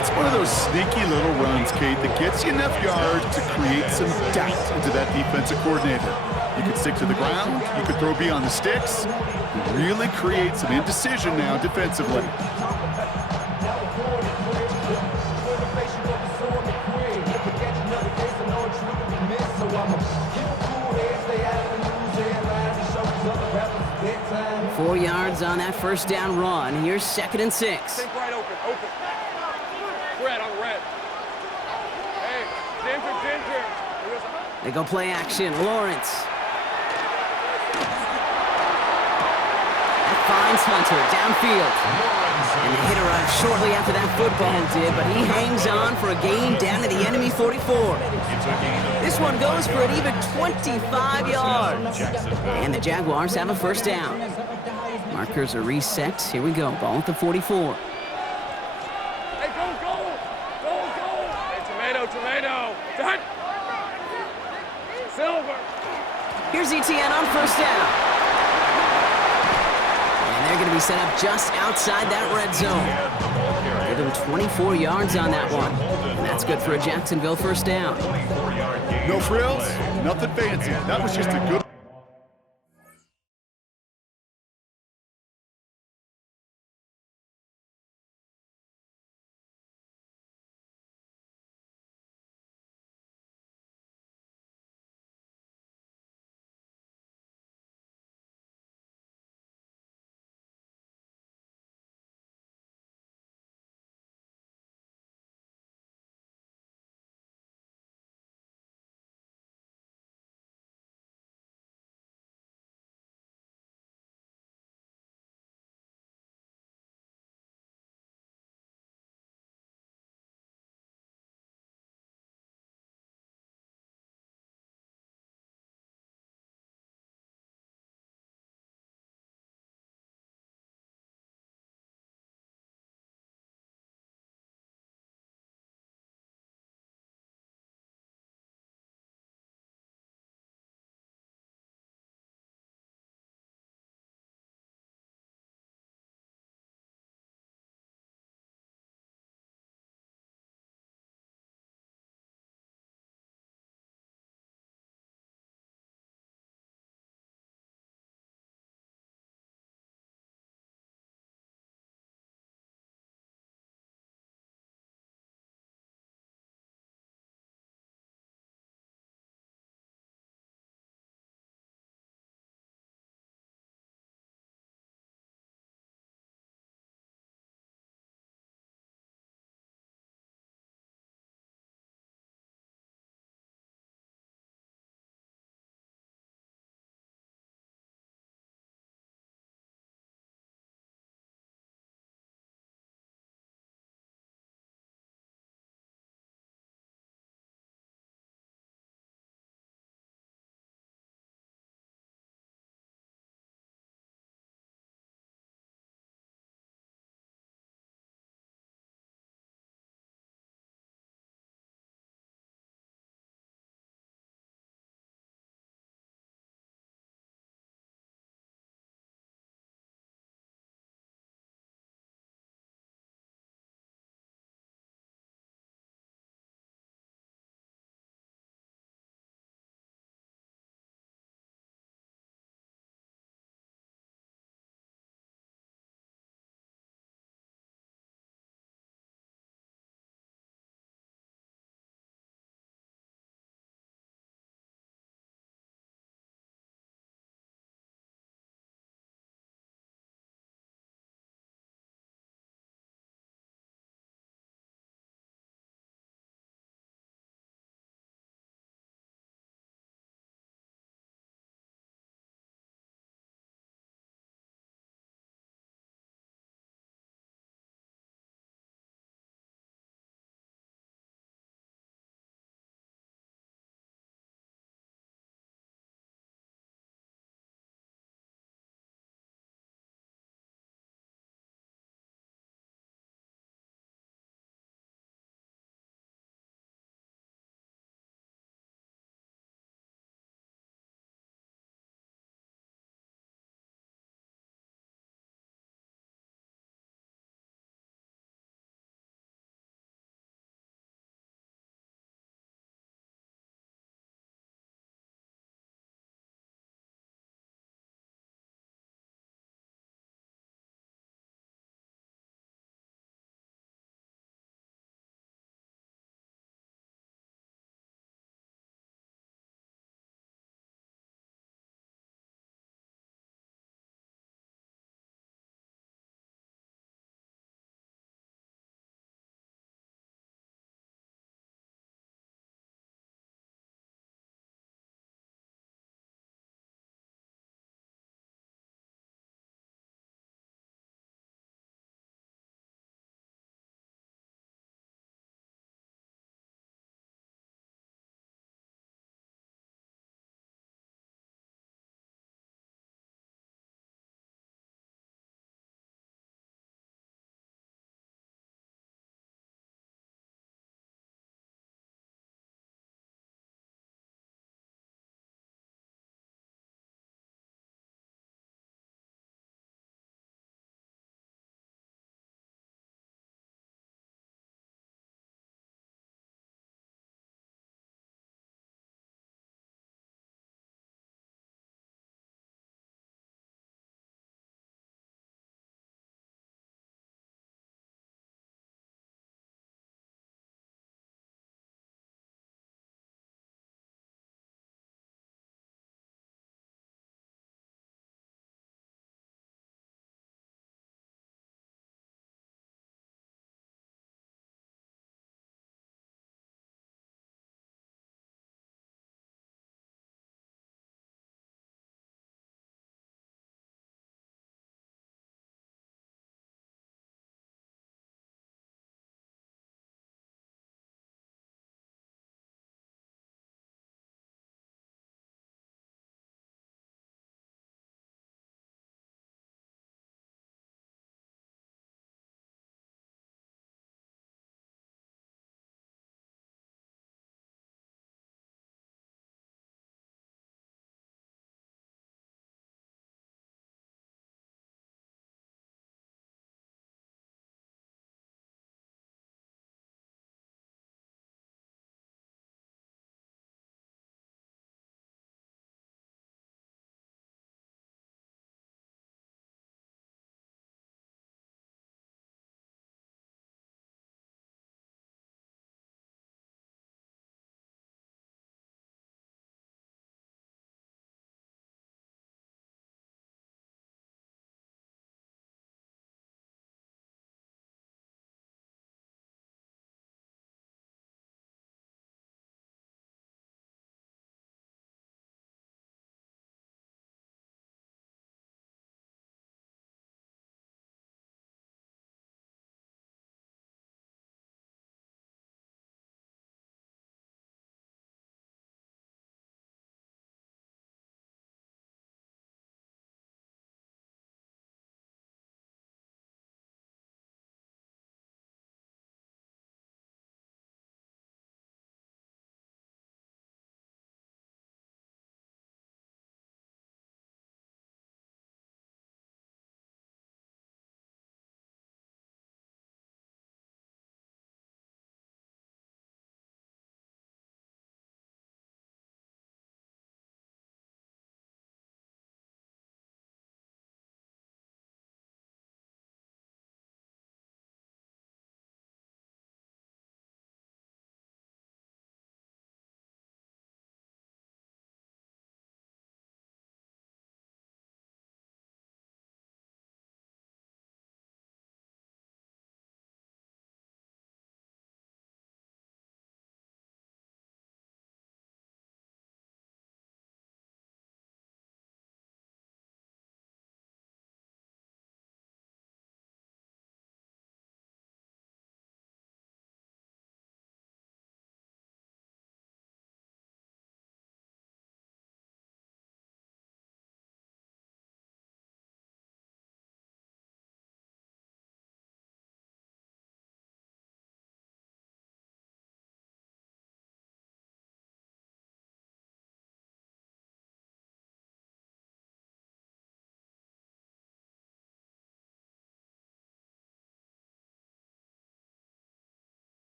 It's one of those sneaky little runs, Kate, that gets you enough yards to create some doubt into that defensive coordinator. You can stick to the ground, you can throw beyond the sticks, really create some indecision now defensively. Four yards on that first down run. Here's 2nd and 6. Think right open. Red on red. Hey, Ginger. They go play action. Lawrence. That finds Hunter downfield. And the hit arrived shortly after that football did, but he hangs on for a gain down to the enemy 44. This one goes for an even 25 yards. And the Jaguars have a first down. Markers are reset. Here we go. Ball at the 44. Hey, go. Hey, tomato. Done. Silver. Here's ETN on first down. And they're going to be set up just outside that red zone. Give them 24 yards on that one. And that's good for a Jacksonville first down. No frills, nothing fancy. That was just a good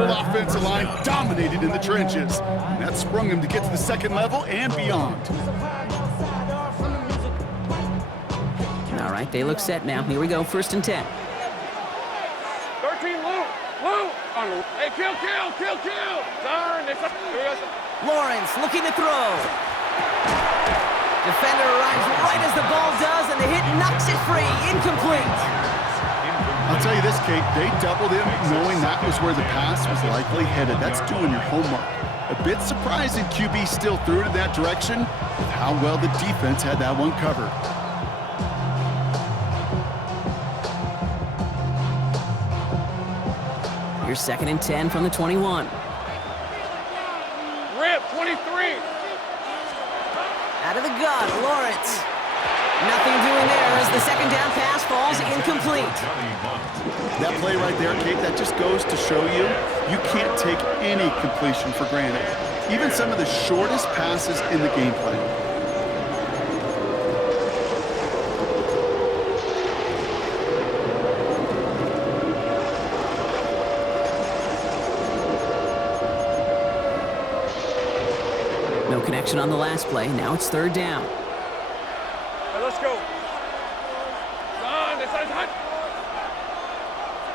Offensive line dominated in the trenches, and that sprung him to get to the second level and beyond. All right, they look set now. Here we go, 1st and 10. 13, Lou. Hey, kill. Turn. Lawrence looking to throw. Defender arrives right as the ball does, and the hit knocks it free. Incomplete. I'll tell you this, Kate, they doubled him knowing that was where the pass was likely headed. That's doing your homework. A bit surprising QB still threw it in that direction with how well the defense had that one covered. Here's 2nd and 10 from the 21. Rip, 23. Out of the gun, Lawrence. Nothing doing there as the 2nd down pass falls incomplete. That play right there, Kate, that just goes to show you, you can't take any completion for granted. Even some of the shortest passes in the game plan. No connection on the last play. Now it's 3rd down. Hey, let's go. Run, this is hot.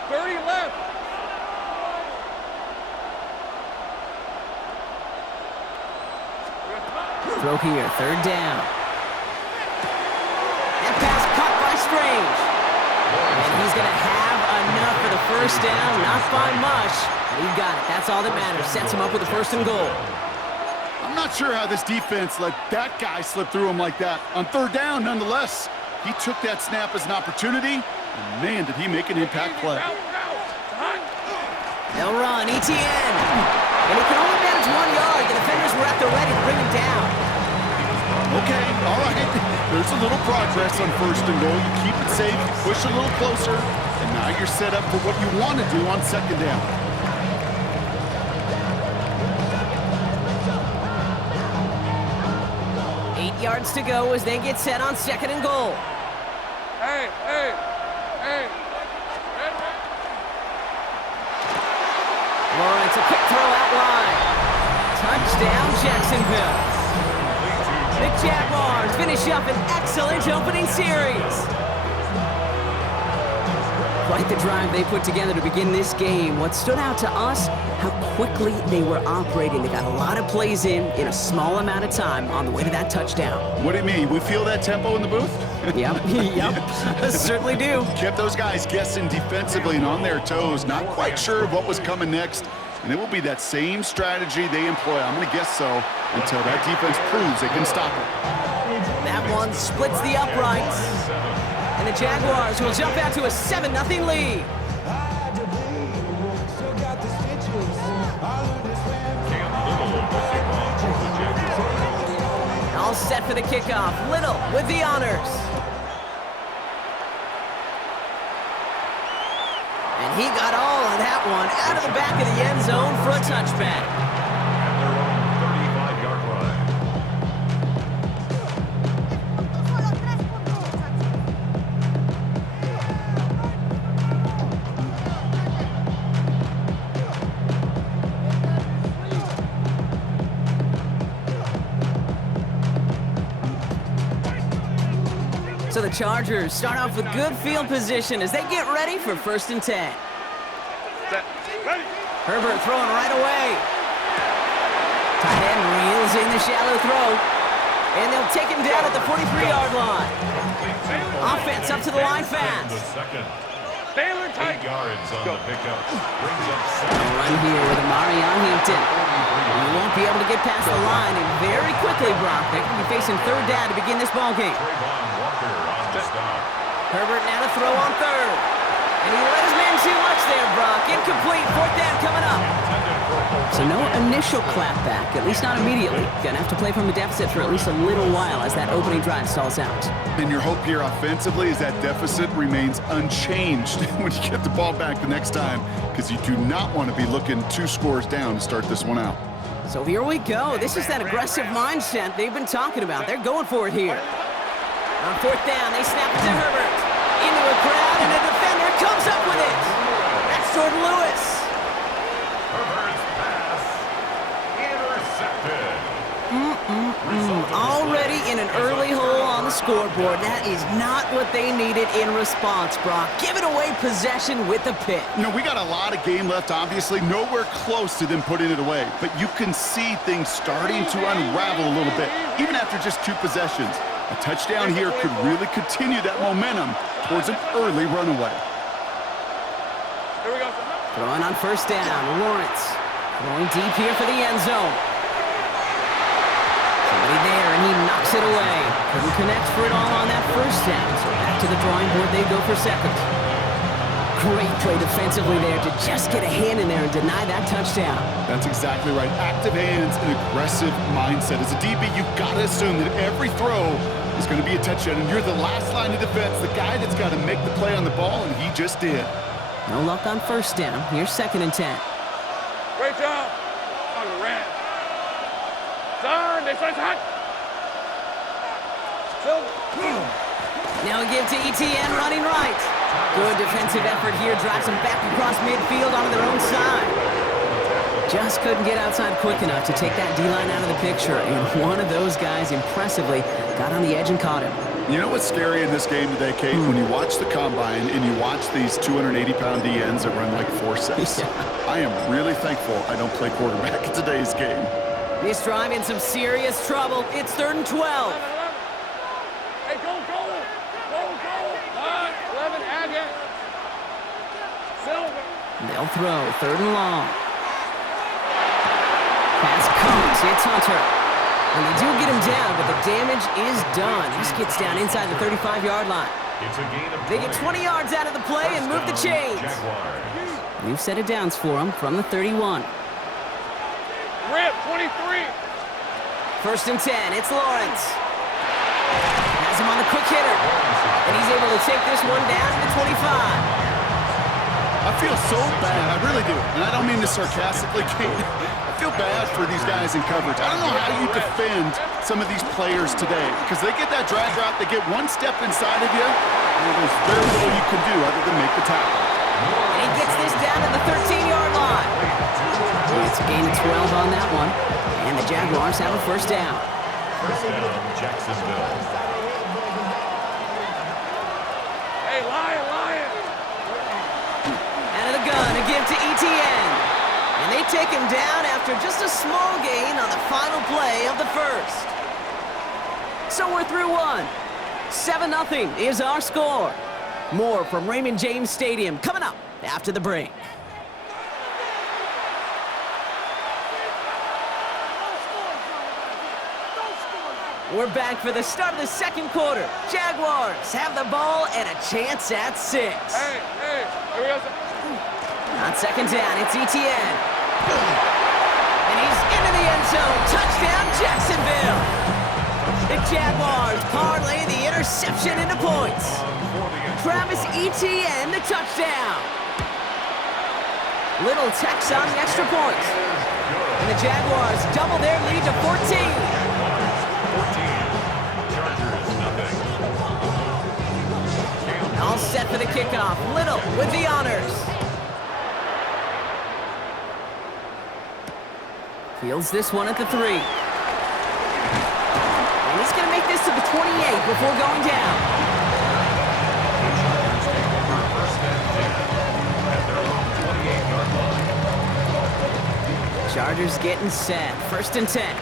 30 left. Throw here, 3rd down. That pass caught by Strange. And he's going to have enough for the 1st down. Not by much. But he got it. That's all that matters. Sets him up with a 1st and goal. I'm not sure how this defense let that guy slip through him like that. On 3rd down, nonetheless, he took that snap as an opportunity, and man, did he make an impact play. They'll run, ETN. And he can only manage 1 yard. The defenders were at the ready to bring him down. Okay, all right. There's a little progress on 1st and goal. You keep it safe, you push a little closer, and now you're set up for what you want to do on 2nd down. Yards to go as they get set on 2nd and goal. Hey. Lawrence, a quick throw out line. Touchdown, Jacksonville. The Jaguars finish up an excellent opening series. Quite the drive they put together to begin this game. What stood out to us, how quickly they were operating. They got a lot of plays in a small amount of time on the way to that touchdown. What do you mean? We feel that tempo in the booth? Yep, certainly do. Kept those guys guessing defensively and on their toes, not quite sure what was coming next. And it will be that same strategy they employ, I'm going to guess so, until that defense proves they can stop it. That one splits the uprights. And the Jaguars will jump out to a 7-0 lead. All set for the kickoff. Little with the honors. And he got all of that one out of the back of the end zone for a touchback. So the Chargers start off with good field position as they get ready for 1st and 10. Herbert throwing right away. Tight end reels in the shallow throw. And they'll take him down at the 43-yard line. Offense up to the line fast. Baylor tight. 8 yards on the pickup. Brings up A run here with Amari on Hampton. He won't be able to get past the line, and very quickly, Brock, they could be facing 3rd down to begin this ballgame. Herbert now to throw on 3rd. And he let his man too much there, Brock. Incomplete, 4th down coming up. So no initial clapback, at least not immediately. Gonna have to play from a deficit for at least a little while as that opening drive stalls out. And your hope here offensively is that deficit remains unchanged when you get the ball back the next time, because you do not want to be looking 2 scores down to start this one out. So here we go. This is that aggressive mindset they've been talking about. They're going for it here. On 4th down, they snap it to Herbert. Into a crowd, and a defender comes up with it. That's Jordan Lewis. in an early hole on the scoreboard. That is not what they needed in response, Brock. Giving away possession with a pick. You know, we got a lot of game left, obviously. Nowhere close to them putting it away. But you can see things starting to unravel a little bit, even after just 2 possessions. A touchdown here could really continue that momentum towards an early runaway. Here we go. Throwing on first down, Lawrence. Going deep here for the end zone. Somebody there, and he knocks it away. Couldn't connect for it all on that first down, so back to the drawing board they go for second. Great play defensively there to just get a hand in there and deny that touchdown. That's exactly right. Active hands and aggressive mindset. As a DB, you've got to assume that every throw is going to be a touchdown, and you're the last line of defense, the guy that's got to make the play on the ball, and he just did. No luck on first down. Here's 2nd and 10. Great job. On the red. Done. They start hot. Now a give to ETN running right. Good defensive effort here. Drives them back across midfield onto their own side. Just couldn't get outside quick enough to take that D-line out of the picture. And one of those guys impressively got on the edge and caught him. You know what's scary in this game today, Kate? When you watch the combine and you watch these 280-pound DNs that run like 4.6. Yeah. I am really thankful I don't play quarterback in today's game. This drive in some serious trouble. It's 3rd and 12. Hey, go. 11, again. Silver. They'll throw 3rd and long. Pass comes. It's Hunter. And they do get him down, but the damage is done. This gets down inside the 35-yard line. It's a gain of They get 20 yards out of the play and move the chains. New set of downs for them from the 31. Rip, 23. 1st and 10. It's Lawrence. Has him on the quick hitter. And he's able to take this one down to the 25. I feel so bad. I really do. And I don't mean this sarcastically, Kate. I feel bad for these guys in coverage. I don't know how you defend some of these players today because they get that drag route, they get one step inside of you, and there's very little you can do other than make the tackle. And he gets this down to the 13-yard line. It's a gain of 12 on that one. And the Jaguars have a first down. First down, Jacksonville. Hey, Lion. Out of the gun, a give to ETN. And they take him down after just a small gain on the final play of the first. So we're through 1. 7-0 is our score. More from Raymond James Stadium coming up after the break. We're back for the start of the 2nd quarter. Jaguars have the ball and a chance at 6. Hey, here we go. On 2nd down, it's ETN. And he's into the end zone. Touchdown, Jacksonville. The Jaguars parlay the interception into points. Travis Etienne, the touchdown. Little Tex on the extra point. And the Jaguars double their lead to 14. All set for the kickoff. Little with the honors. Fields this one at the 3. And he's going to make this to the 28 before going down. Chargers getting set. 1st and 10.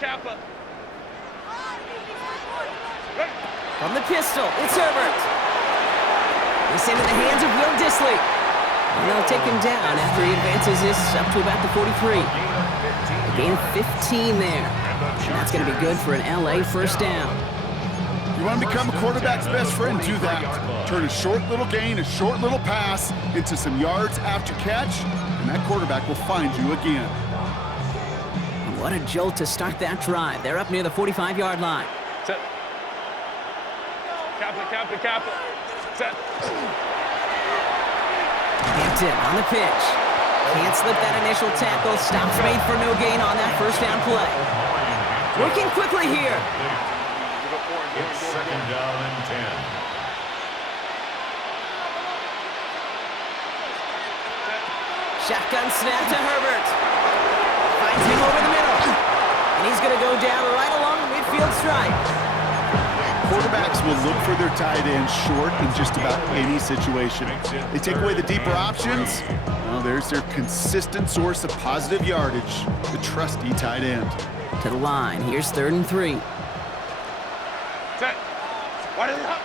Kappa. From the pistol, it's Herbert. He's into the hands of Will Dissly. And they'll take him down after he advances this up to about the 43. A gain of 15 there. And that's going to be good for an LA first down. You want to become a quarterback's best friend? Do that. Turn a short little gain, a short little pass into some yards after catch, and that quarterback will find you again. What a jolt to start that drive. They're up near the 45-yard line. Set. Kappa. Set. Hampton on the pitch. Can't slip that initial tackle. Stops made for no gain on that first down play. Working quickly here. It's 2nd down and 10. Shotgun snap to Herbert. Finds him over the middle. And he's going to go down right along the midfield stripe. Quarterbacks will look for their tight end short in just about any situation. They take away the deeper options. Well, there's their consistent source of positive yardage, the trusty tight end. To the line. Here's 3rd and 3. Set. Why did he hop?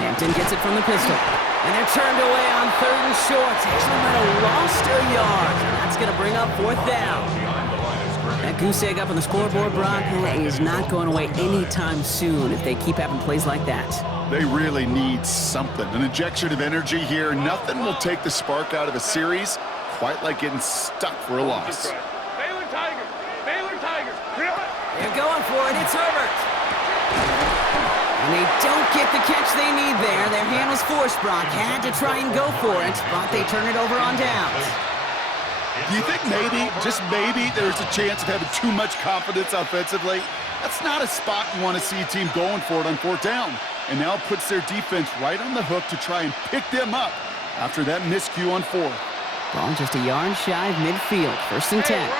Hampton gets it from the pistol. And they're turned away on 3rd and short. Actually might have lost a yard. And that's going to bring up 4th down. That goose egg up on the scoreboard, Brock, is not going away anytime soon if they keep having plays like that. They really need something. An injection of energy here. Nothing will take the spark out of a series quite like getting stuck for a loss. Baylor Tigers. Baylor Tigers. They're going for it. It's Herbert. And they don't get the catch they need there. Their hand was forced, Brock. Had to try and go for it, but they turn it over on downs. Do you think maybe, just maybe, there's a chance of having too much confidence offensively? That's not a spot you want to see a team going for it on 4th down. And now it puts their defense right on the hook to try and pick them up after that miscue on 4th. Ball just a yard shy of midfield. 1st and 10.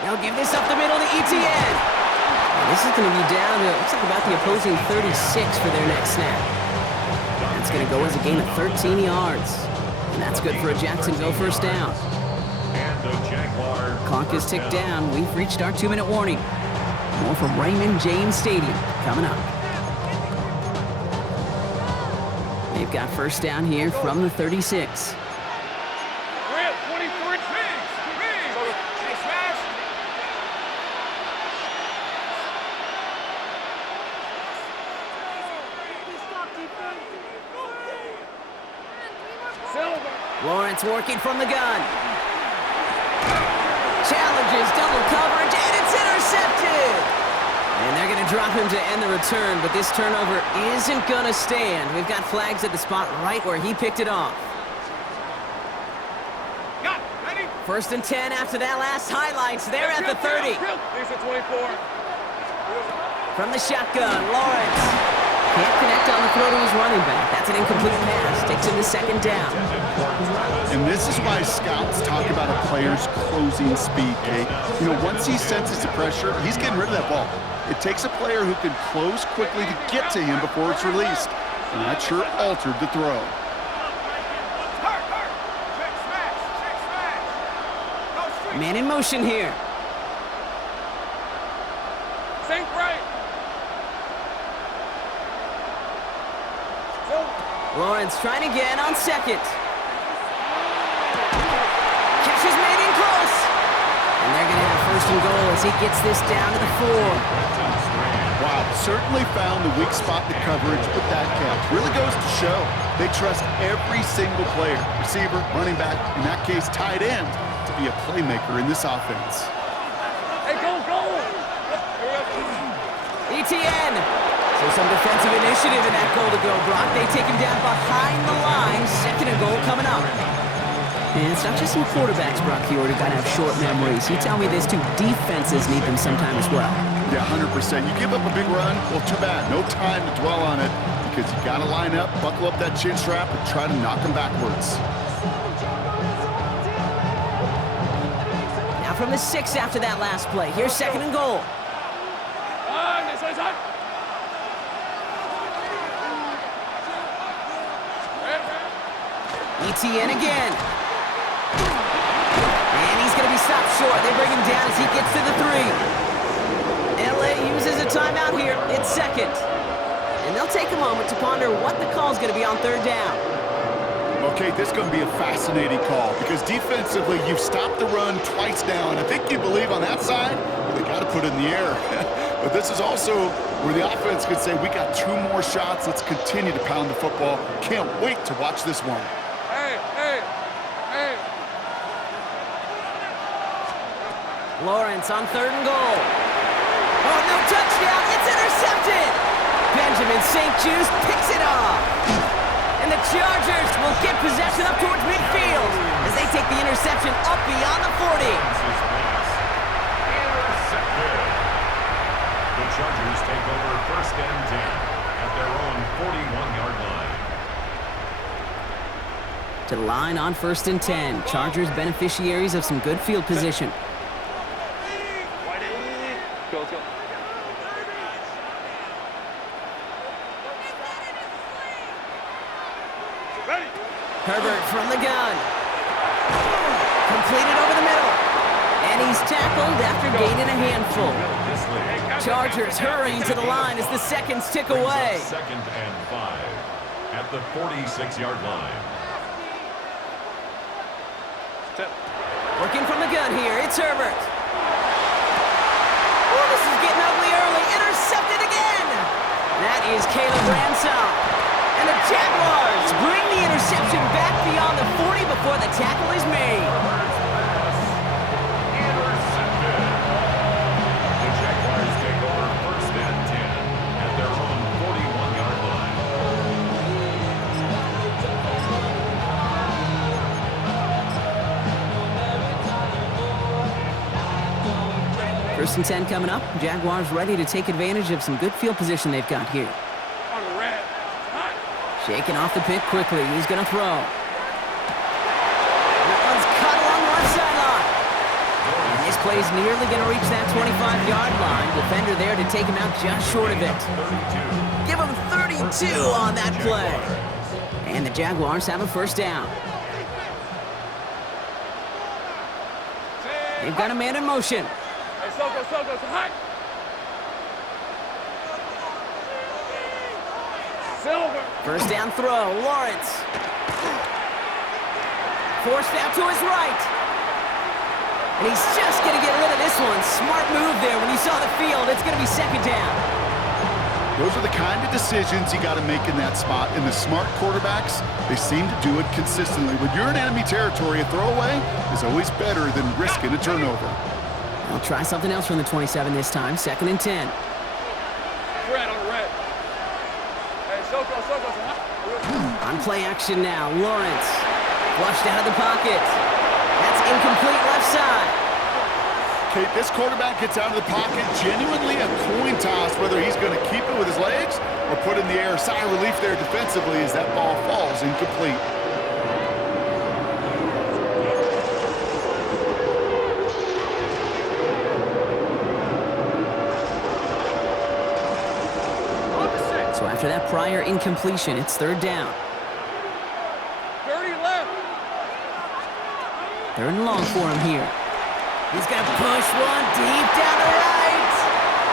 They'll give this up the middle to Etienne. And this is going to be down to, looks like about the opposing 36 for their next snap. That's going to go as a gain of 13 yards. And that's good for a Jacksonville 1st down. Clock is ticked down. We've reached our 2-minute warning. More from Raymond James Stadium coming up. They've got 1st down here from the 36. Lawrence working from the gun. Challenges double coverage, and it's intercepted! And they're going to drop him to end the return, but this turnover isn't going to stand. We've got flags at the spot right where he picked it off. 1st and 10 after that last highlights. They're at the 30. From the shotgun, Lawrence. Can't connect on the throw to his running back. That's an incomplete pass. Takes him to 2nd down. And this is why scouts talk about a player's closing speed, Kate. You know, once he senses the pressure, he's getting rid of that ball. It takes a player who can close quickly to get to him before it's released. And that sure altered the throw. Man in motion here. Sink right. Lawrence trying again on 2nd. Catch is made in close. And they're going to have 1st and goal as he gets this down to the 4. Wow, certainly found the weak spot in the coverage with that catch. Really goes to show they trust every single player, receiver, running back, in that case tight end, to be a playmaker in this offense. Hey, go! Etienne. So some defensive initiative in that goal to go, Brock. They take him down behind the line. 2nd and goal coming up. And it's not just some quarterbacks, Brock. You already got to have short memories. You tell me this too. Defenses need them sometime as well. Yeah, 100%. You give up a big run, well, too bad. No time to dwell on it because you got to line up, buckle up that chin strap, and try to knock them backwards. Now from the 6 after that last play. Here's 2nd and goal. Etienne again. And he's going to be stopped short. They bring him down as he gets to the 3. LA uses a timeout here. It's 2nd. And they'll take a moment to ponder what the call is going to be on 3rd down. Okay, this is going to be a fascinating call because defensively, you've stopped the run twice now, and I think you believe on that side, well, they got to put it in the air. But this is also where the offense could say, we got 2 more shots. Let's continue to pound the football. Can't wait to watch this one. Hey. Lawrence on 3rd and goal. Oh, no touchdown. It's intercepted. Benjamin St. Juice picks it off. And the Chargers will get possession up towards midfield as they take the interception up beyond the 40. The Chargers take over 1st and 10 at their own 41-yard line. to the line on 1st and 10. Chargers beneficiaries of some good field position. Go. Ready. Herbert from the gun. Completed over the middle. And he's tackled after gaining a handful. Chargers hurrying to the line as the seconds tick away. 2nd and 5 at the 46-yard line. Working from the gun here, it's Herbert. Oh, this is getting ugly early. Intercepted again. That is Caleb Ransom. And the Jaguars bring the interception back beyond the 40 before the tackle is made. Intercepted. The Jaguars take over 1st and 10 at their own 41-yard line. 1st and 10 coming up. Jaguars ready to take advantage of some good field position they've got here. On the red. Hot. Shaking off the pick quickly. He's going to throw. That one's cut along the left sideline. And this play's nearly going to reach that 25-yard line. Defender there to take him out just short of it. 32. Give him 32 on that play. And the Jaguars have a 1st down. They've got a man in motion. Hey, Soko, hot. Silver. 1st down throw, Lawrence. Forced out to his right. And he's just going to get rid of this one. Smart move there when you saw the field. It's going to be 2nd down. Those are the kind of decisions you got to make in that spot. And the smart quarterbacks, they seem to do it consistently. When you're in enemy territory, a throwaway is always better than risking a turnover. I'll try something else from the 27 this time. 2nd and 10. Red on the red. Hey, Soko, hot. On play action now, Lawrence. Flushed out of the pocket. That's incomplete left side. Okay, this quarterback gets out of the pocket, genuinely a coin toss whether he's going to keep it with his legs or put in the air. Sigh of relief there defensively as that ball falls incomplete. So after that prior incompletion, it's 3rd down. 30 left. 3rd and long for him here. He's going to push one deep down the right.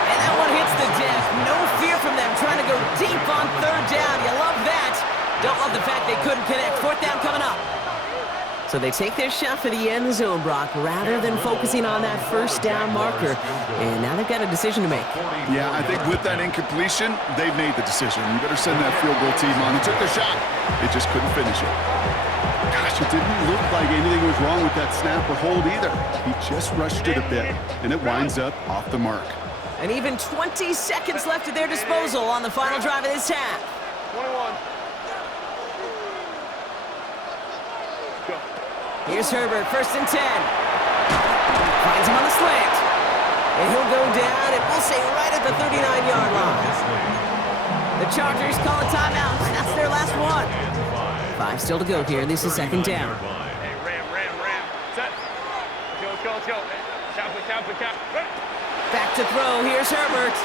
And that one hits the deck. No fear from them trying to go deep on 3rd down. You love that. Don't love the fact they couldn't connect. 4th down coming up. So they take their shot for the end zone, Brock, rather than focusing on that 1st down marker. And now they've got a decision to make. Yeah, I think with that incompletion, they've made the decision. You better send that field goal team on. They took their shot. They just couldn't finish it. Gosh, it didn't look like anything was wrong with that snap or hold either. He just rushed it a bit, and it winds up off the mark. And even 20 seconds left at their disposal on the final drive of this half. 21. Go. Here's Herbert, 1st and 10. Finds him on the slant. And he'll go down, and we'll say right at the 39-yard line. The Chargers call a timeout. That's their last one. 5 still to go here. This is 2nd down. Hey, ram. Set. Let's go. Hey, cap. Ready. Back to throw. Here's Herbert.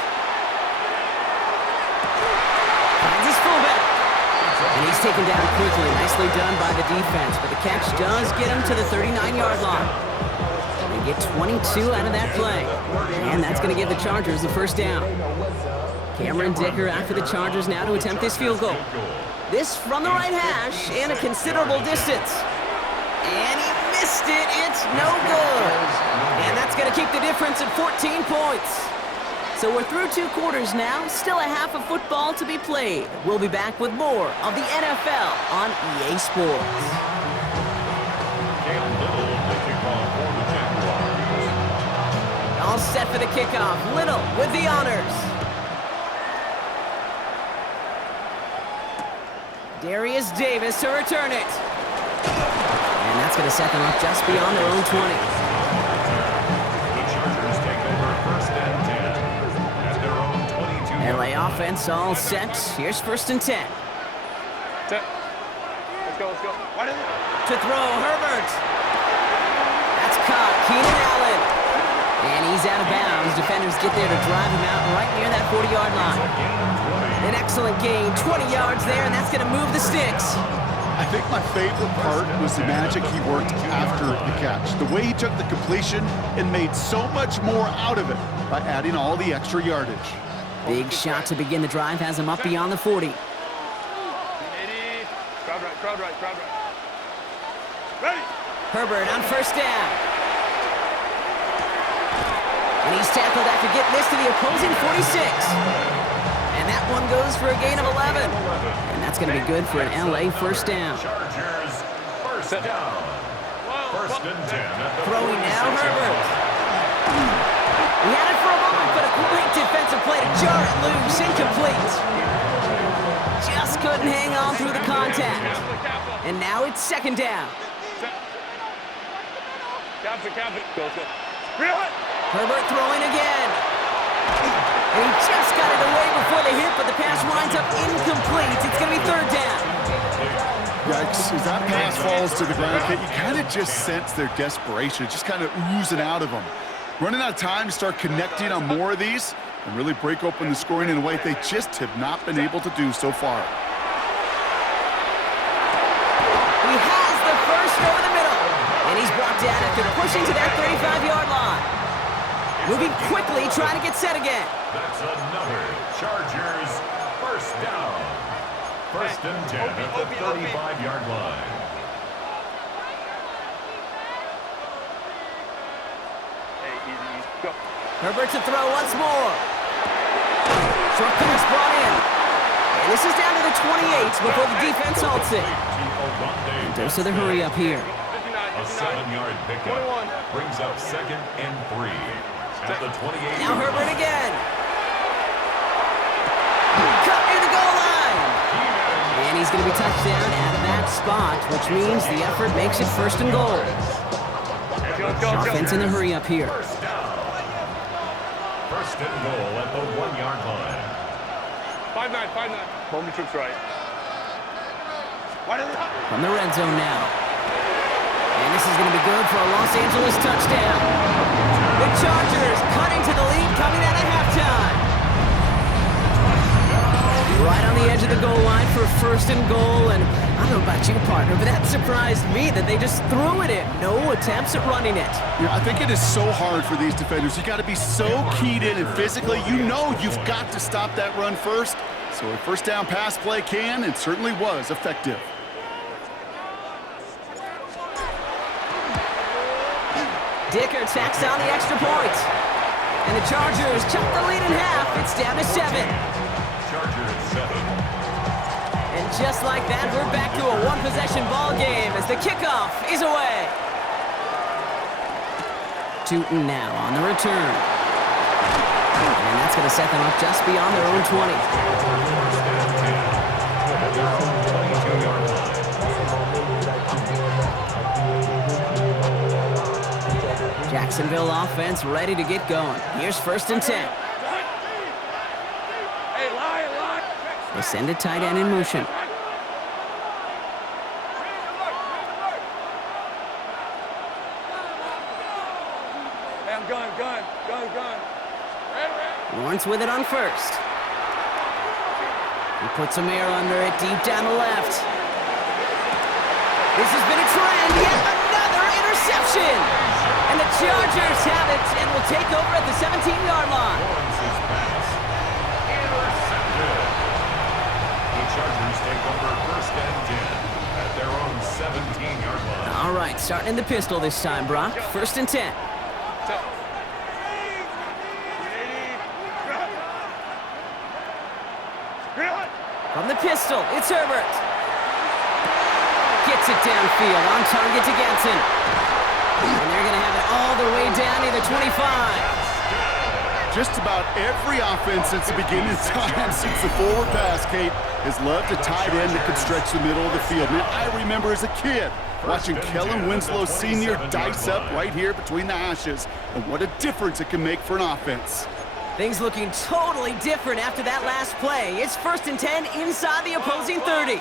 Finds his fullback. And he's taken down quickly. Nicely done by the defense. But the catch does get him to the 39-yard line. They get 22 out of that play. And that's going to give the Chargers the 1st down. Cameron Dicker after the Chargers now to attempt this field goal. This from the right hash and a considerable distance. And he missed it. It's no good. And that's going to keep the difference at 14 points. So we're through 2 quarters now. Still a half of football to be played. We'll be back with more of the NFL on EA Sports. All set for the kickoff. Little with the honors. Darius Davis to return it. And that's going to set them up just beyond their own 20. The Chargers take over 1st and 10 at their own 22. LA offense all set. Here's 1st and 10. Set. go, let's go. Why didn't To throw, Herbert. That's caught, Keenan Allen. And he's out of bounds. Defenders get there to drive him out right near that 40-yard line. An excellent gain, 20 yards there, and that's going to move the sticks. I think my favorite part was the magic he worked after the catch. The way he took the completion and made so much more out of it by adding all the extra yardage. Big shot to begin the drive has him up beyond the 40. Crowd right, crowd right, crowd right. Ready? Herbert on first down. And he's tackled after getting this to the opposing 46. And that one goes for a gain of 11. And that's going to be good for an LA first down. Chargers, first down. First and 10. Throwing now, Herbert. He had it for a moment, but a great defensive play to jar it loose. Incomplete. Just couldn't hang on through the contact. And now it's second down. Captain, go, let's go. Real hit. Herbert throwing again. And he just got it away before the hit, but the pass winds up incomplete. It's going to be third down. Yikes, as that pass falls to the ground, you kind of just sense their desperation, just kind of oozing out of them. Running out of time to start connecting on more of these and really break open the scoring in a way they just have not been able to do so far. He has the first over the middle. And he's brought down after pushing to that 35-yard line. Moving quickly, trying to get set again. That's another Chargers first down. First and 10 at the 35-yard line. Hey, easy, go. Herbert to throw once more. Short pass brought in. And this is down to the 28 before the defense halts it. And dose of the hurry up here. A 7-yard pickup brings up second and 3 at the 28. Now Herbert again. Cut near the goal line. And he's going to be touched down at that spot, which means the effort makes it first and goal. Offense in the hurry up here. First down. First and goal at the 1-yard line. 5-9. Home troops right. From the red zone now. And this is going to be good for a Los Angeles touchdown. The Chargers cutting to the lead coming out of halftime. Right on the edge of the goal line for first and goal. And I don't know about you, partner, but that surprised me that they just threw it in. No attempts at running it. Yeah, I think it is so hard for these defenders. You got to be so keyed in and physically, you know you've got to stop that run first. So a first down pass play can and certainly was effective. Dicker tacks on the extra point. And the Chargers cut the lead in half. It's down to 7. Chargers 7. And just like that, we're back to a one-possession ball game as the kickoff is away. Tootin now on the return. And that's going to set them up just beyond their own 20. At their own 22-yard line. Jacksonville offense ready to get going. Here's first and 10. Hey, lie. They send a tight end in motion. Hey, I'm gun. Red. Lawrence with it on first. He puts some air under it deep down the left. This has been a trend. Yet another interception. And the Chargers have it and will take over at the 17-yard line. Lawrence's pass. Intercepted. The Chargers take over first and 10 at their own 17-yard line. All right, starting in the pistol this time, Brock. First and 10. From the pistol, it's Herbert. Gets it downfield, on target to Ganson. And they're going to have it all the way down near the 25. Just about every offense since the beginning of time, since the forward pass, Kate, has loved a tight end that could stretch the middle of the field. Man, I remember as a kid watching Kellen Winslow Sr. dice up right here between the hashes, and what a difference it can make for an offense. Things looking totally different after that last play. It's first and 10 inside the opposing 30.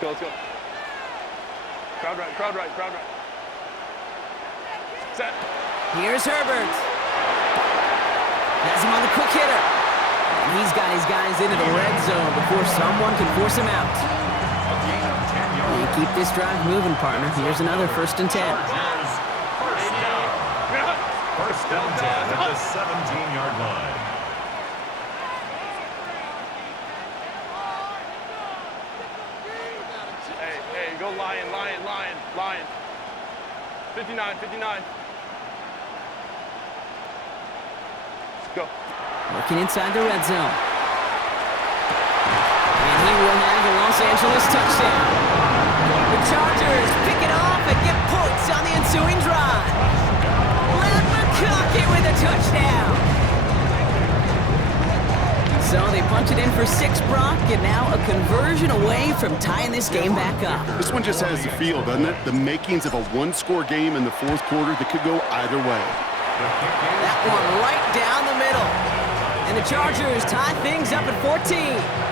Go, let's go. Crowd right, crowd right, crowd right. Set. Here's Herbert. Has him on the quick hitter. And he's got his guys into the red zone before someone can force him out. You keep this drive moving, partner. Here's another 1st and 10. First down 10 at the 17-yard line. Hey, go Lion. 59. Go. Working inside the red zone. And he will have a Los Angeles touchdown. The Chargers pick it off and get points on the ensuing drive. Let McConkey with a touchdown. So they punch it in for 6, Brock, and now a conversion away from tying this game back up. This one just has the feel, doesn't it? The makings of a one-score game in the 4th quarter that could go either way. That one right down the middle. And the Chargers tie things up at 14.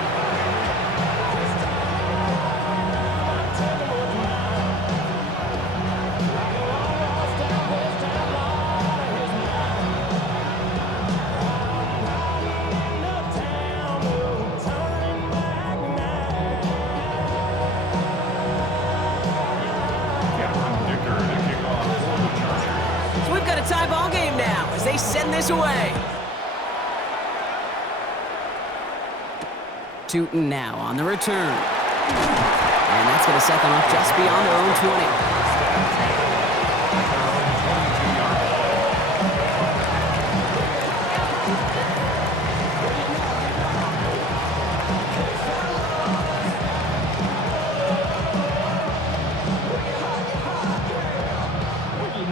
So we've got a tie ball game now as they send this away. Tootin now on the return. And that's going to set them up just beyond their own 20.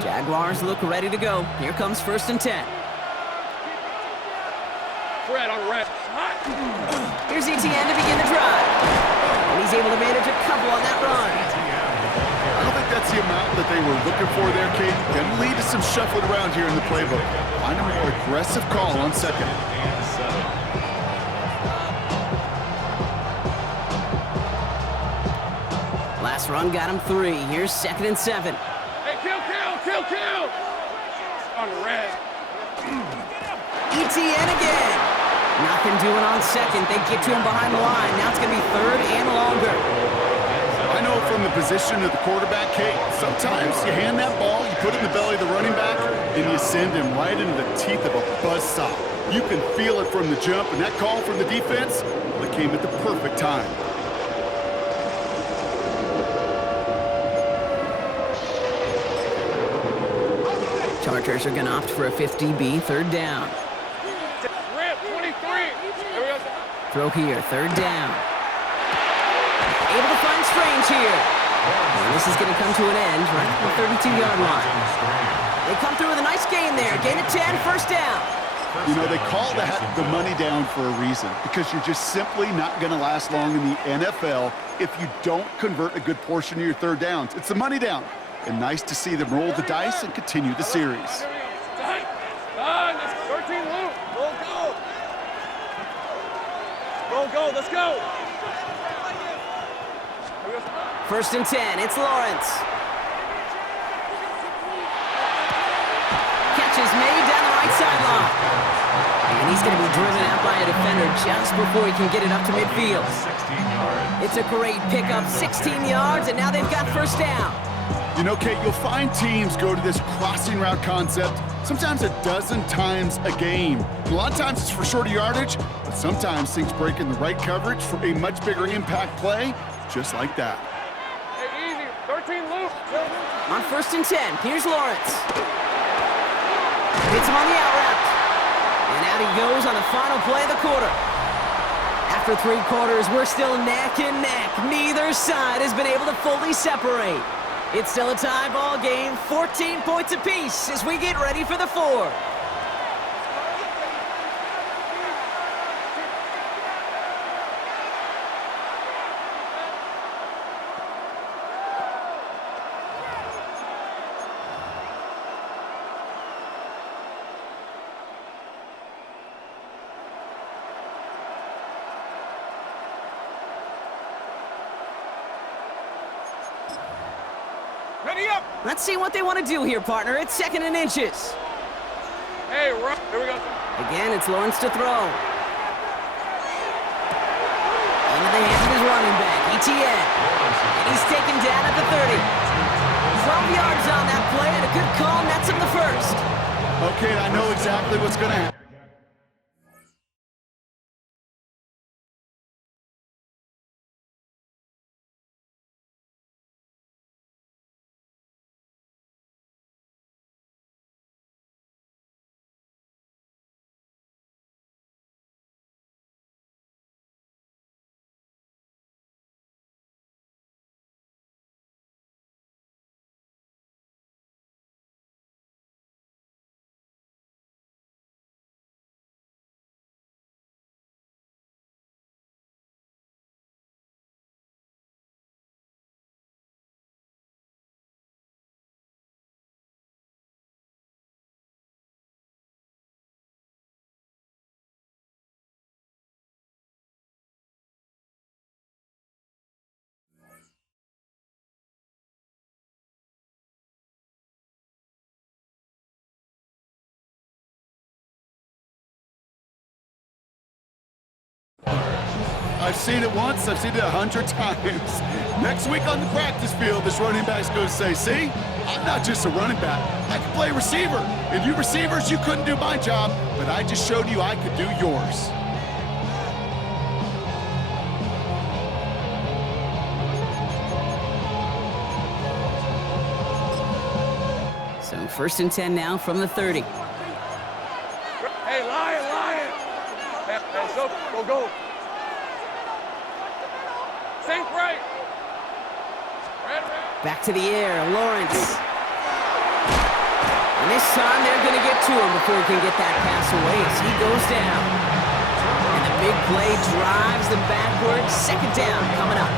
Jaguars look ready to go. Here comes 1st and 10. Fred on the red. Here's Etienne to begin the drive. And he's able to manage a couple on that run. I don't think that's the amount that they were looking for there, Kate. Can lead to some shuffling around here in the playbook. Find a more aggressive call on 2nd. Last run got him 3. Here's 2nd and 7. Hey, kill! On the red. Etienne again. Nothing doing on 2nd. They get to him behind the line. Now it's going to be 3rd and longer. I know from the position of the quarterback, Kate, sometimes you hand that ball, you put it in the belly of the running back, and you send him right into the teeth of a buzzsaw. You can feel it from the jump, and that call from the defense, well, it came at the perfect time. Chargers are going to opt for a 50B, 3rd down. Rip, 23. There we go. Throw here, 3rd down. Able to find Strange here. And this is going to come to an end right at the 32-yard line. They come through with a nice gain there. Gain of 10, 1st down. You know, they call that the money down for a reason, because you're just simply not going to last long in the NFL if you don't convert a good portion of your 3rd downs. It's the money down. And nice to see them roll the dice and continue the series. Done. 13 loop. Go. Let's go. 1st and 10. It's Lawrence. Catch is made down the right sideline. And he's going to be driven out by a defender just before he can get it up to midfield. It's a great pickup, 16 yards, and now they've got 1st down. You know, Kate, you'll find teams go to this crossing route concept sometimes a dozen times a game. A lot of times it's for shorter yardage, but sometimes things break in the right coverage for a much bigger impact play, just like that. Hey, easy. 13 loop. On 1st and 10, here's Lawrence. Hits him on the out route. And out he goes on the final play of the quarter. After 3 quarters, we're still neck and neck. Neither side has been able to fully separate. It's still a tie ball game, 14 points apiece as we get ready for the 4th. Let's see what they want to do here, partner. It's 2nd and inches. Hey, run. Here we go. Again, it's Lawrence to throw. Into the hands of his running back, ETN. And he's taken down at the 30. 12 yards on that play, and a good call nets him the first. Okay, I know exactly what's going to happen. I've seen it once, I've seen it 100 times. Next week on the practice field, this running back's going to say, see, I'm not just a running back, I can play receiver. And you receivers, you couldn't do my job, but I just showed you I could do yours. So 1st and 10 now from the 30. Hey, Lion. Hey, so, go. Sink right. Red. Back to the air, Lawrence. And this time they're going to get to him before he can get that pass away as he goes down. And the big play drives them backwards. 2nd down coming up.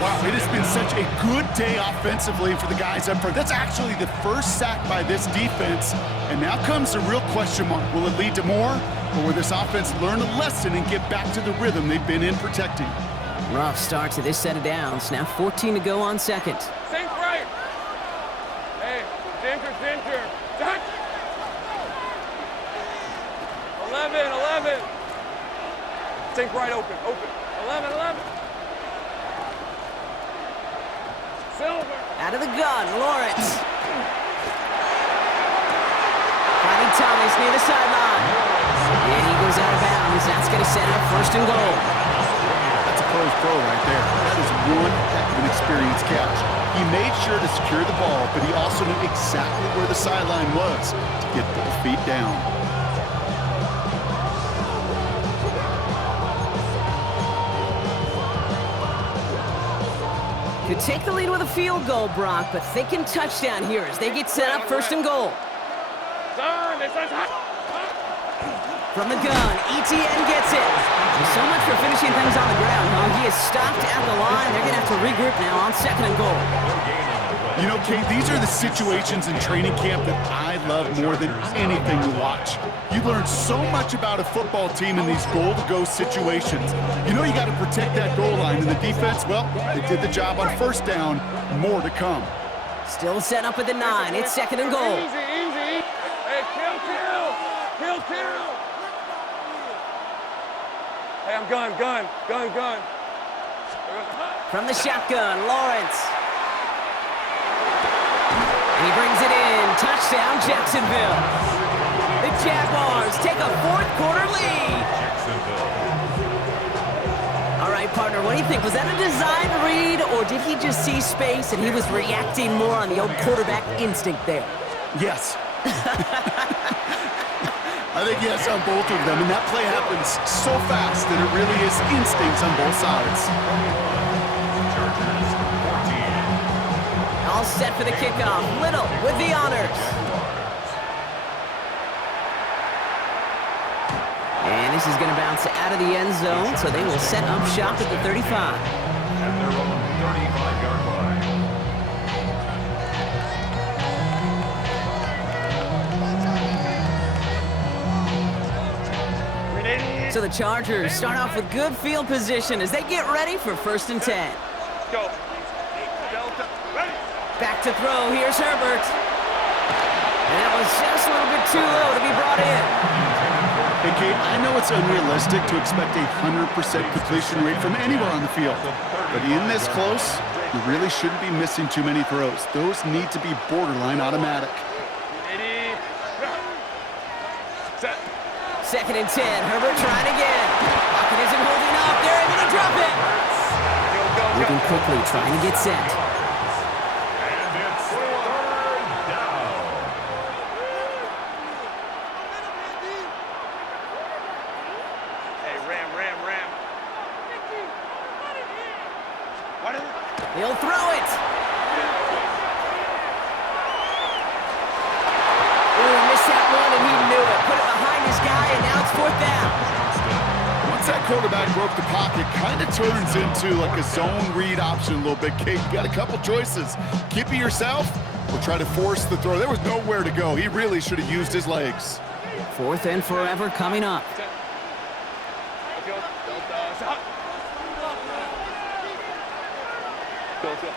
Wow, it has been such a good day offensively for the guys up front. That's actually the first sack by this defense. And now comes the real question mark. Will it lead to more? Or will this offense learn a lesson and get back to the rhythm they've been in protecting? Rough start to this set of downs. Now 14 to go on 2nd. Sink right. Hey, Ginger. Touch. 11. Sink right open. 11. Silver. Out of the gun, Lawrence. Finding Thomas near the sideline. And he goes out of bounds. That's going to set up 1st and goal. That's a pros pro right there. That is one heck of an experienced catch. He made sure to secure the ball, but he also knew exactly where the sideline was to get both feet down. Could take the lead with a field goal, Brock, but thinking touchdown here as they get set up 1st and goal. From the gun, ETN gets it. So much for finishing things on the ground, huh? He is stopped at the line. They're going to have to regroup now on 2nd and goal. You know, Kate, these are the situations in training camp that I love more than anything to watch. You learn so much about a football team in these goal-to-go situations. You know you got to protect that goal line, and the defense, well, they did the job on 1st down. More to come. Still set up at the 9. It's 2nd and goal. Easy. Hey, kill. Hey, I'm gun. From the shotgun, Lawrence. And he brings it in. Touchdown, Jacksonville. The Jaguars take a 4th quarter lead. All right, partner, what do you think? Was that a design read, or did he just see space and he was reacting more on the old quarterback instinct there? Yes. I think yes on both of them, and that play happens so fast that it really is instincts on both sides. All set for the kickoff. Little with the honors. And this is going to bounce out of the end zone, so they will set up shop at the 35. At their own 35-yard line. So the Chargers start off with good field position as they get ready for 1st and 10. Go. Back back to throw. Here's Herbert. And that was just a little bit too low to be brought in. Hey, Kate, I know it's unrealistic to expect a 100% completion rate from anywhere on the field. But in this close, you really shouldn't be missing too many throws. Those need to be borderline automatic. 80. Set. 2nd and 10. Herbert trying again. Pocket isn't holding up. They're able to drop it. Moving quickly, trying to get set. And it's 3rd down. Hey, ram. What is it? He'll throw it. Ooh, missed that one, and he knew it. Put it behind his guy, and now it's 4th down. Once that quarterback broke the pocket, kind of turns into like a zone read option a little bit. Kate, you got a couple choices. Keep it yourself or try to force the throw. There was nowhere to go. He really should have used his legs. 4th and forever coming up. Let's go. Delta. Stop. Let's go.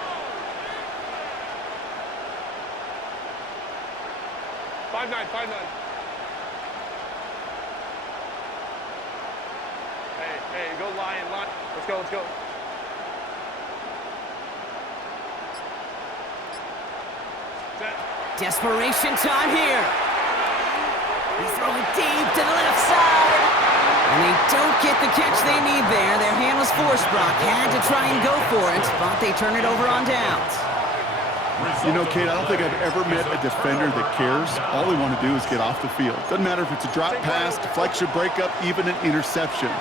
5-9. Hey, go Lion. Let's go. Set. Desperation time here. He's throwing deep to the left side. And they don't get the catch they need there. Their hand was forced, Brock. Had to try and go for it, but they turn it over on downs. You know, Kate, I don't think I've ever met a defender that cares. All they want to do is get off the field. Doesn't matter if it's a drop pass, deflection, breakup, even an interception.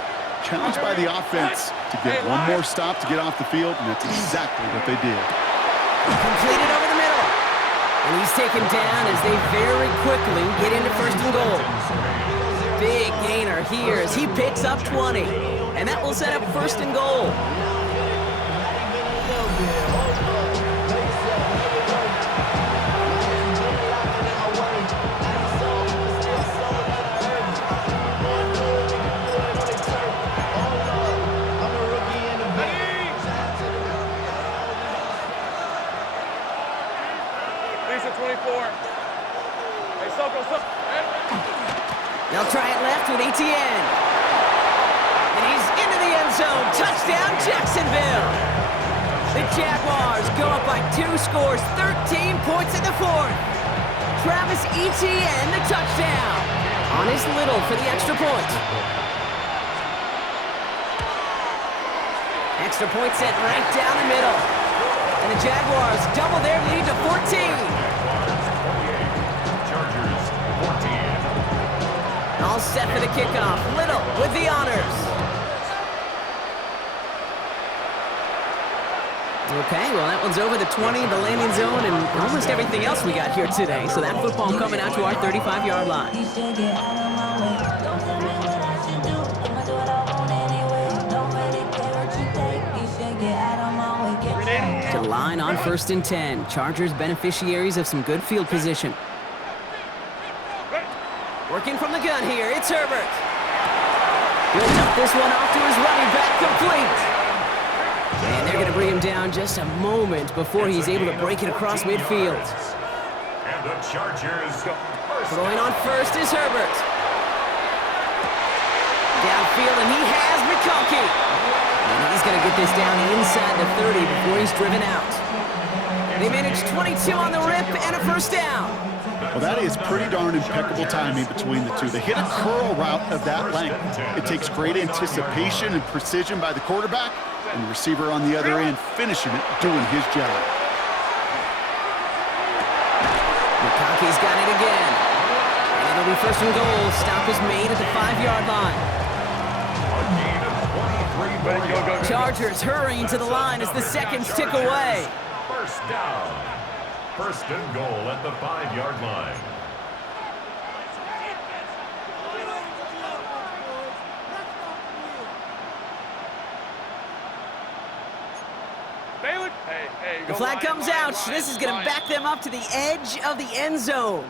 Challenged by the offense to get one more stop to get off the field, and that's exactly what they did. Completed over the middle. And he's taken down as they very quickly get into 1st and goal. Big gainer here as he picks up 20. And that will set up 1st and goal. Lisa 24. Hey, Soko. They'll try it left with Etienne. And he's into the end zone. Touchdown, Jacksonville. The Jaguars go up by 2 scores, 13 points in the 4th. Travis Etienne, the touchdown. On his little for the extra point. Extra point set right down the middle. And the Jaguars double their lead to 14. Chargers 14. All set for the kickoff. Little with the honors. Okay, well, that one's over the 20, the landing zone, and almost everything else we got here today. So that football coming out to our 35-yard line. To the line on 1st and 10. Chargers beneficiaries of some good field position. Working from the gun here, it's Herbert. He'll dump this one off to his running back, complete. And they're going to bring him down just a moment before he's able to break it across midfield. And the Chargers Throwing on 1st is Herbert. Downfield, and he has McConkey. And he's going to get this down inside the 30 before he's driven out. They managed 22 on the rip and a 1st down. Well, that is pretty darn impeccable timing between the two. They hit a curl route of that length. It takes great anticipation and precision by the quarterback, and the receiver on the other end finishing it, doing his job. McConkey's got it again. And it'll be 1st and goal. Stop is made at the 5-yard line. Go. Chargers hurrying to the line as the seconds tick away. 1st down. 1st and goal at the 5-yard line. The flag comes out. This is going to back them up to the edge of the end zone.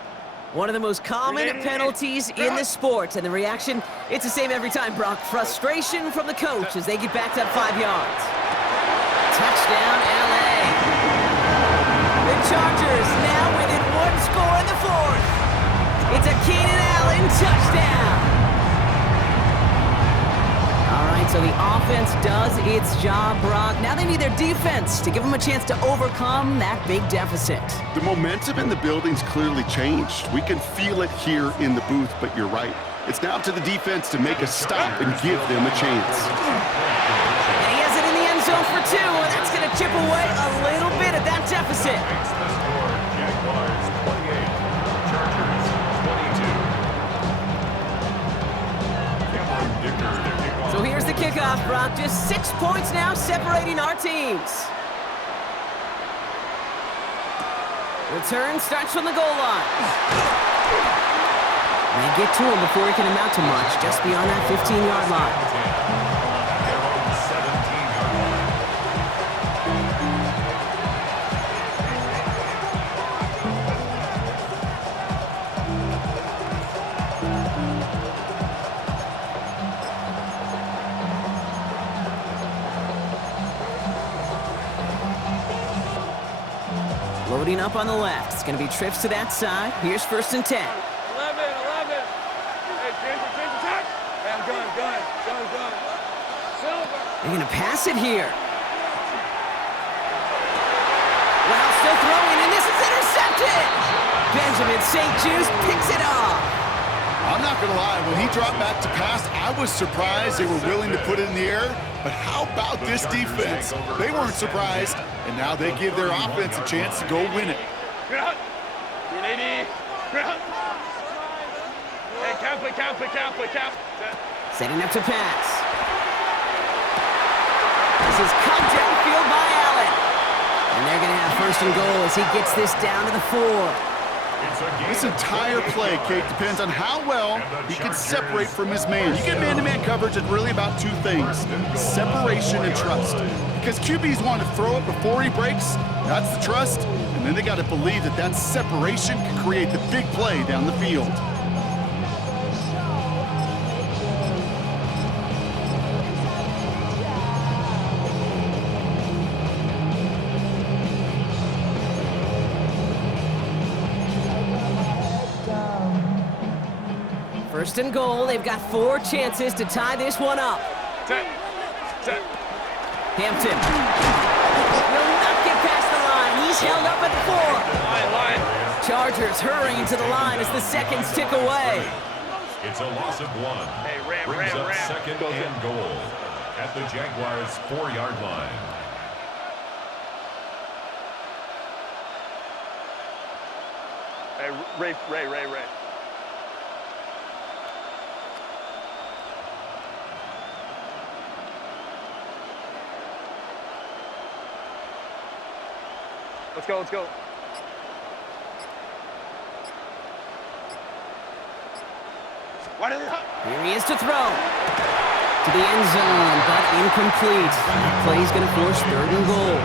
One of the most common penalties in the sport. And the reaction, it's the same every time, Brock. Frustration from the coach as they get backed up 5 yards. Touchdown, LA. The Chargers now within one score in the fourth. It's a Keenan Allen touchdown. All right, so the offense does its job, Brock. Now they need their defense to give them a chance to overcome that big deficit. The momentum in the building's clearly changed. We can feel it here in the booth, but you're right. It's now up to the defense to make a stop and give them a chance. And he has it in the end zone for 2, and that's going to chip away a little bit at that deficit. Jaguars 28, Chargers 22. So here's the kickoff, Brock. Just 6 points now separating our teams. Return starts from the goal line. They get to him before he can amount to much, just beyond that 15-yard line. Their own 17-yard line. Loading up on the left. It's going to be trips to that side. Here's 1st and 10. 11. Hey, change attack. Hey, gun. Silver. They're going to pass it here. Well, still throwing, and this is intercepted. Benjamin St. Juice picks it off. I'm not going to lie, when he dropped back to pass, I was surprised they were willing to put it in the air. But how about this defense? They weren't surprised, and now they give their offense a chance to go win it. Hey, count. Setting up to pass. This is cut downfield by Allen. And they're going to have 1st and goal as he gets this down to the 4. This entire play, Kate, depends on how well he can separate from his man. You get man-to-man coverage, it's really about 2 things, separation and trust. Because QBs want to throw it before he breaks, that's the trust, and then they got to believe that that separation can create the big play down the field. First and goal. They've got 4 chances to tie this one up. Set. Hampton will not get past the line. He's held up at the 4. Line. Chargers hurrying to the line as the seconds tick away. It's a loss of 1. Hey, ram. Brings up 2nd and goal at the Jaguars' 4-yard line. Hey, Ray. Let's go. Here he is to throw. To the end zone, but incomplete. Play's going to force 3rd and goal.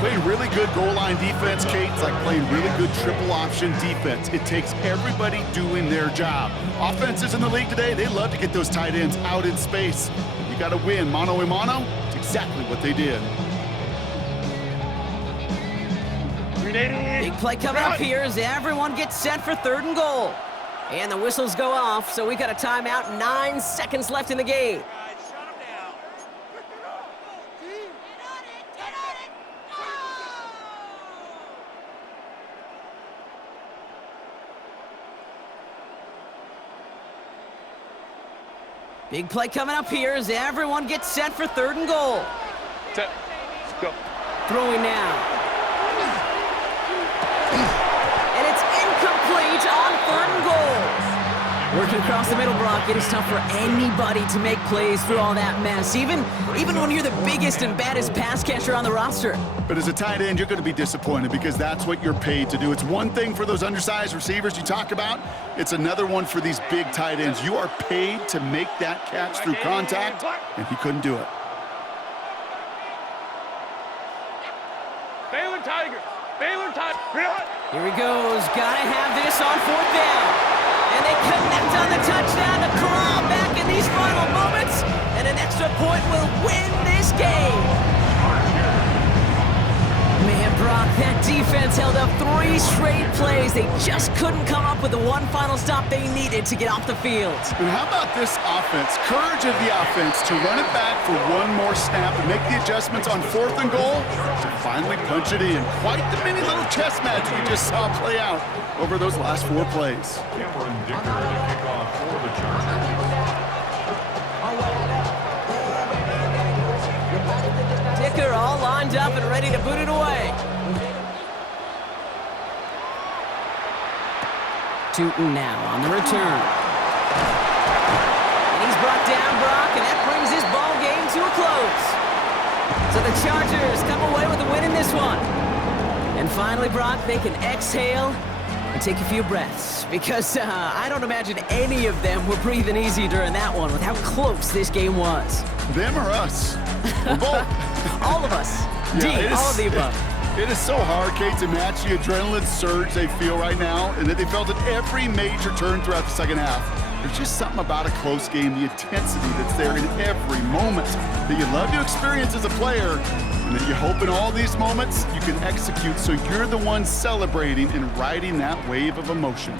Playing really good goal line defense, Kate. It's like playing really good triple option defense. It takes everybody doing their job. Offenses in the league today, they love to get those tight ends out in space. You got to win mano a mano. It's exactly what they did. Big play coming up here as everyone gets set for 3rd and goal. And the whistles go off, so we got a timeout. 9 seconds left in the game. Big play coming up here as everyone gets set for 3rd and goal. Set. Go. Throwing now. And it's incomplete on 3rd and goal. Working across the middle, Brock, it is tough for anybody to make plays through all that mess, even when you're the biggest and baddest pass catcher on the roster. But as a tight end, you're going to be disappointed because that's what you're paid to do. It's one thing for those undersized receivers you talk about. It's another one for these big tight ends. You are paid to make that catch through contact, and he couldn't do it. Baylor Tigers. Here he goes. Gotta have this on 4th down. And they connect on the touchdown to claw back in these final moments. And an extra point will win this game. Man, Brock, that defense held up 3 straight plays. They just couldn't come up with the one final stop they needed to get off the field. And how about this offense? Courage of the offense to run it back for one more snap and make the adjustments on 4th and goal to finally punch it in. Quite the mini little chess match we just saw play out over those last 4 plays. Cameron Dicker to kick off for the Chargers. Dicker all lined up and ready to boot it away. Tootin now on the return. And he's brought down, Brock, and that brings his ball game to a close. So the Chargers come away with a win in this one. And finally, Brock, they can exhale and take a few breaths. Because I don't imagine any of them were breathing easy during that one with how close this game was. Them or us? We're both. All of us. Yeah, all of the above. It is so hard, Kate, to match the adrenaline surge they feel right now and that they felt at every major turn throughout the second half. There's just something about a close game, the intensity that's there in every moment that you love to experience as a player, and that you hope in all these moments you can execute so you're the one celebrating and riding that wave of emotion.